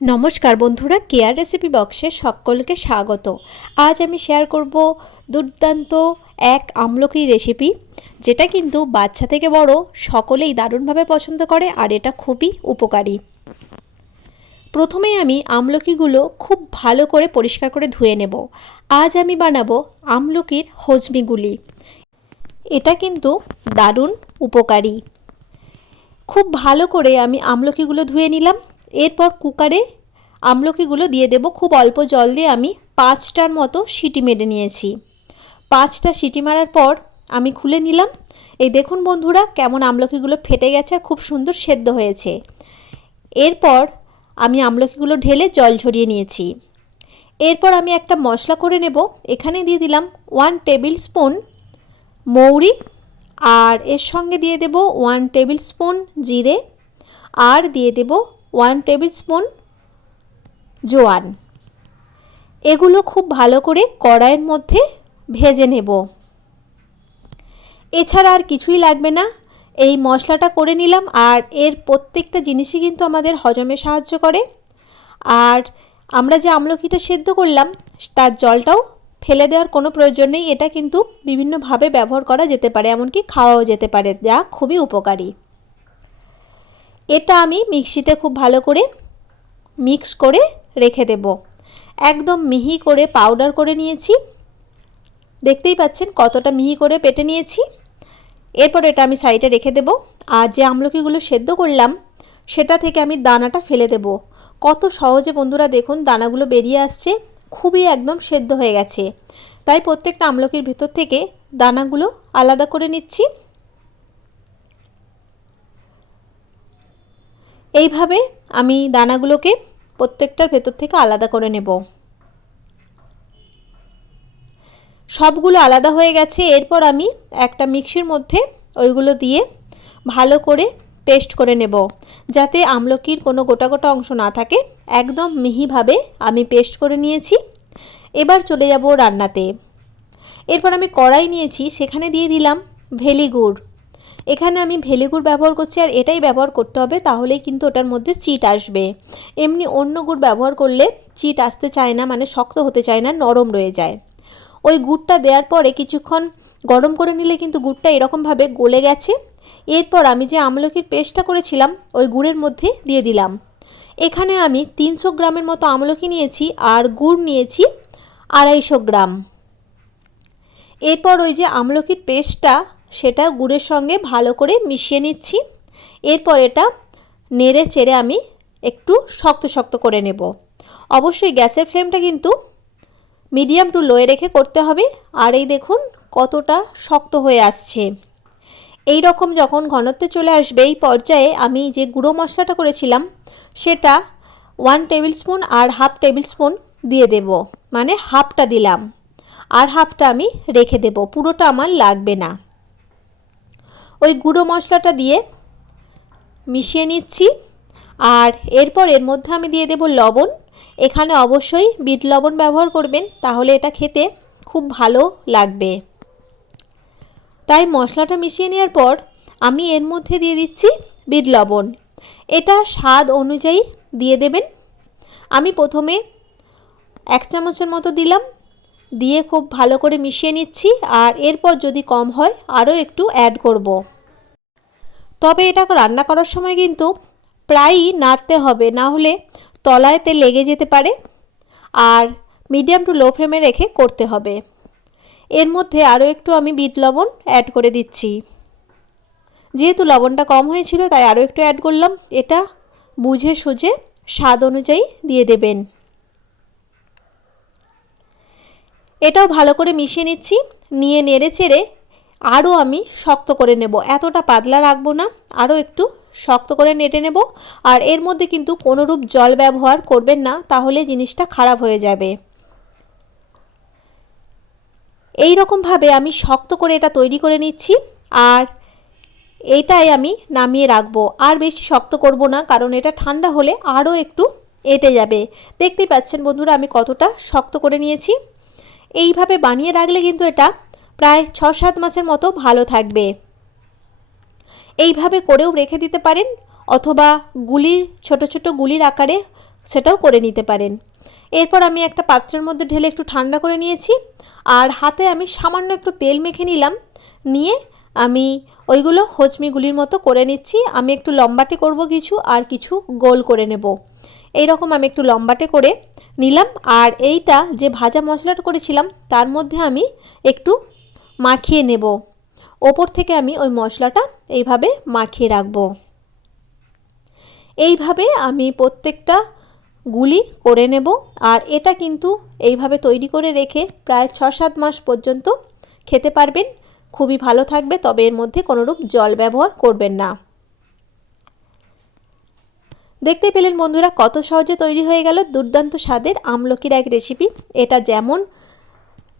নমস্কার বন্ধুরা care recipe বক্সে সকলকে স্বাগত। আজ আমি শেয়ার করব দুর্দান্ত এক আমলকি রেসিপি যেটা কিন্তু বাচ্চা থেকে বড় সকলেই দারুণভাবে পছন্দ করে আর এটা খুবই উপকারী। প্রথমে আমি আমলকিগুলো খুব ভালো করে পরিষ্কার করে ধুয়ে নেব। আজ আমি বানাবো আমলকির হজমিগুলি। এটা কিন্তু দারুণ উপকারী। খুব ভালো করে আমি আমলকিগুলো ধুয়ে নিলাম। এরপর কুকারে আমলকিগুলো দিয়ে দেব। খুব অল্প জল দিয়ে আমি পাঁচটার মতো সিটি মেরে নিয়েছি। পাঁচটা সিটি মারার পর আমি খুলে নিলাম। এই দেখুন বন্ধুরা, কেমন আমলকিগুলো ফেটে গেছে, খুব সুন্দর সেদ্ধ হয়েছে। এরপর আমি আমলকিগুলো ঢেলে জল ঝরিয়ে নিয়েছি। এরপর আমি একটা মশলা করে নেব। এখানে দিয়ে দিলাম ওয়ান টেবিল স্পুন মৌরি, আর এর সঙ্গে দিয়ে দেব ওয়ান টেবিল স্পুন জিরে, আর দিয়ে দেব ওয়ান টেবিল স্পুন জোয়ান। এগুলো খুব ভালো করে কড়াইয়ের মধ্যে ভেজে নেব। এছাড়া আর কিছুই লাগবে না। এই মশলাটা করে নিলাম আর এর প্রত্যেকটা জিনিসই কিন্তু আমাদের হজমে সাহায্য করে। আর আমরা যে আমলকিটা সেদ্ধ করলাম, তার জলটাও ফেলে দেওয়ার কোনো প্রয়োজন নেই। এটা কিন্তু বিভিন্নভাবে ব্যবহার করা যেতে পারে, এমনকি খাওয়াও যেতে পারে। যা খুবই উপকারী। এটা আমি মিক্সিতে খুব ভালো করে মিক্স করে রেখে দেব। একদম মিহি করে পাউডার করে নিয়েছি। দেখতেই পাচ্ছেন কতটা মিহি করে পেটে নিয়েছি। এরপর এটা আমি সাইডে রেখে দেব। আর যে আমলকিগুলো সেদ্ধ করলাম, সেটা থেকে আমি দানাটা ফেলে দেব। কত সহজে বন্ধুরা দেখুন, দানাগুলো বেরিয়ে আসছে, খুবই একদম সেদ্ধ হয়ে গেছে। তাই প্রত্যেকটা আমলকির ভেতর থেকে দানাগুলো আলাদা করে নিচ্ছি। এইভাবে আমি দানাগুলোকে প্রত্যেকটার ভেতর থেকে আলাদা করে নেব। সবগুলো আলাদা হয়ে গেছে, এরপর আমি একটা মিক্সির মধ্যে ওইগুলো দিয়ে ভালো করে পেস্ট করে নেব, যাতে আমলকির কোনো গোটা গোটা অংশ না থাকে। একদম মিহিভাবে আমি পেস্ট করে নিয়েছি। এবার চলে যাব রান্নাতে। এরপর আমি কড়াই নিয়েছি, সেখানে দিয়ে দিলাম ভেলিগুড় এখানে আমি ভেলিগুড় ব্যবহার করছি আর এটাই ব্যবহার করতে হবে, তাহলেই কিন্তু ওটার মধ্যে চিট আসবে। এমনি অন্য গুড় ব্যবহার করলে চিট আসতে চায় না মানে শক্ত হতে চায় না, নরম রয়ে যায়। ওই গুড়টা দেওয়ার পরে কিছুক্ষণ গরম করে নিলে কিন্তু গুড়টা এরকমভাবে গলে গেছে। এরপর আমি যে আমলকির পেস্টটা করেছিলাম, ওই গুড়ের মধ্যে দিয়ে দিলাম। এখানে আমি তিনশো গ্রামের মতো আমলকি নিয়েছি আর গুড় নিয়েছি আড়াইশো গ্রাম। এরপর ওই যে আমলকির পেস্টটা সেটা গুড়ের সঙ্গে ভালো করে মিশিয়ে নিচ্ছি। এরপর এটা নেড়ে চেড়ে আমি একটু শক্ত শক্ত করে নেব। অবশ্যই গ্যাসের ফ্লেমটা কিন্তু মিডিয়াম টু লোয়ে রেখে করতে হবে। আর এই দেখুন কতটা শক্ত হয়ে আসছে। এই রকম যখন ঘনত্বে চলে আসবে এই পর্যায়ে আমি যে গুঁড়ো মশলাটা করেছিলাম, সেটা ওয়ান টেবিল স্পুন আর হাফ টেবিল স্পুন দিয়ে দেব। মানে হাফটা দিলাম। আর হাফটা আমি রেখে দেব। পুরোটা আমার লাগবে না। ওই গুঁড়ো মশলাটা দিয়ে মিশিয়ে নিচ্ছি। আর এরপর এর মধ্যে আমি দিয়ে দেব লবণ। এখানে অবশ্যই বিট লবণ ব্যবহার করবেন, তাহলে এটা খেতে খুব ভালো লাগবে। তাই মশলাটা মিশিয়ে নেওয়ার পর আমি এর মধ্যে দিয়ে দিচ্ছি বিট লবণ। এটা স্বাদ অনুযায়ী দিয়ে দেবেন। আমি প্রথমে এক চামচের মতো দিলাম। দিয়ে খুব ভালো করে মিশিয়ে নিচ্ছি আর এরপর যদি কম হয় আরও একটু অ্যাড করব। তবে এটা রান্না করার সময় কিন্তু প্রায়ই নাড়তে হবে, না হলে তলায়তে লেগে যেতে পারে আর মিডিয়াম টু লো ফ্লেমে রেখে করতে হবে। এর মধ্যে আরও একটু আমি বিট লবণ অ্যাড করে দিচ্ছি। যেহেতু লবণটা কম হয়েছিল তাই আরও একটু অ্যাড করলাম, এটা বুঝে সুঝে স্বাদ অনুযায়ী দিয়ে দেবেন। এটাও ভালো করে মিশিয়ে নিচ্ছি, নিয়ে নেড়ে চেড়ে আরও আমি শক্ত করে নেব। এতটা পাতলা রাখব না, আরও একটু শক্ত করে নেটে নেব। আর এর মধ্যে কিন্তু কোনোরূপ জল ব্যবহার করবেন না, তাহলে জিনিসটা খারাপ হয়ে যাবে। এই রকমভাবে আমি শক্ত করে এটা তৈরি করে নিচ্ছি, আর এটাই আমি নামিয়ে রাখব। আর বেশি শক্ত করব না, কারণ এটা ঠান্ডা হলে আরও একটু এটে যাবে। দেখতেই পাচ্ছেন বন্ধুরা, আমি কতটা শক্ত করে নিয়েছি। এইভাবে বানিয়ে রাখলে কিন্তু এটা প্রায় ছ সাত মাসের মতো ভালো থাকবে। এইভাবে করেও রেখে দিতে পারেন অথবা গুলির, ছোট ছোট গুলির আকারে সেটাও করে নিতে পারেন। এরপর আমি একটা পাত্রের মধ্যে ঢেলে একটু ঠান্ডা করে নিয়েছি আর হাতে আমি সামান্য একটু তেল মেখে নিলাম। নিয়ে আমি ওইগুলো হজমিগুলির মতো করে নিচ্ছি। আমি একটু লম্বাটে করব কিছু আর কিছু গোল করে নেব। এই রকম আমি একটু লম্বাটে করে নিলাম। আর এইটা যে ভাজা মশলাটা করেছিলাম, তার মধ্যে আমি একটু মাখিয়ে নেব। ওপর থেকে আমি ওই মশলাটা এইভাবে মাখিয়ে রাখব। এইভাবে আমি প্রত্যেকটা গুলি করে নেব। আর এটা কিন্তু এইভাবে তৈরি করে রেখে প্রায় ছ সাত মাস পর্যন্ত খেতে পারবেন। খুবই ভালো থাকবে, তবে এর মধ্যে কোনোরূপ জল ব্যবহার করবেন না। দেখতে পেলেন বন্ধুরা কত সহজে তৈরি হয়ে গেল দুর্দান্ত স্বাদের আমলকির এক রেসিপি এটা যেমন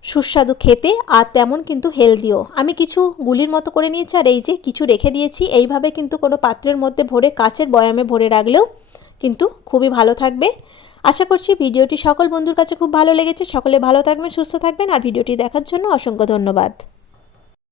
সুস্বাদু খেতে আর তেমন কিন্তু হেলদিও আমি কিছু গুলির মতো করে নিয়েছি আর এই যে কিছু রেখে দিয়েছি, এইভাবে কিন্তু কোনো পাত্রের মধ্যে ভরে কাচের বয়ামে ভরে রাখলেও কিন্তু খুবই ভালো থাকবে। আশা করছি ভিডিওটি সকল বন্ধুর কাছে খুব ভালো লেগেছে। সকলে ভালো থাকবেন, সুস্থ থাকবেন আর ভিডিওটি দেখার জন্য অসংখ্য ধন্যবাদ।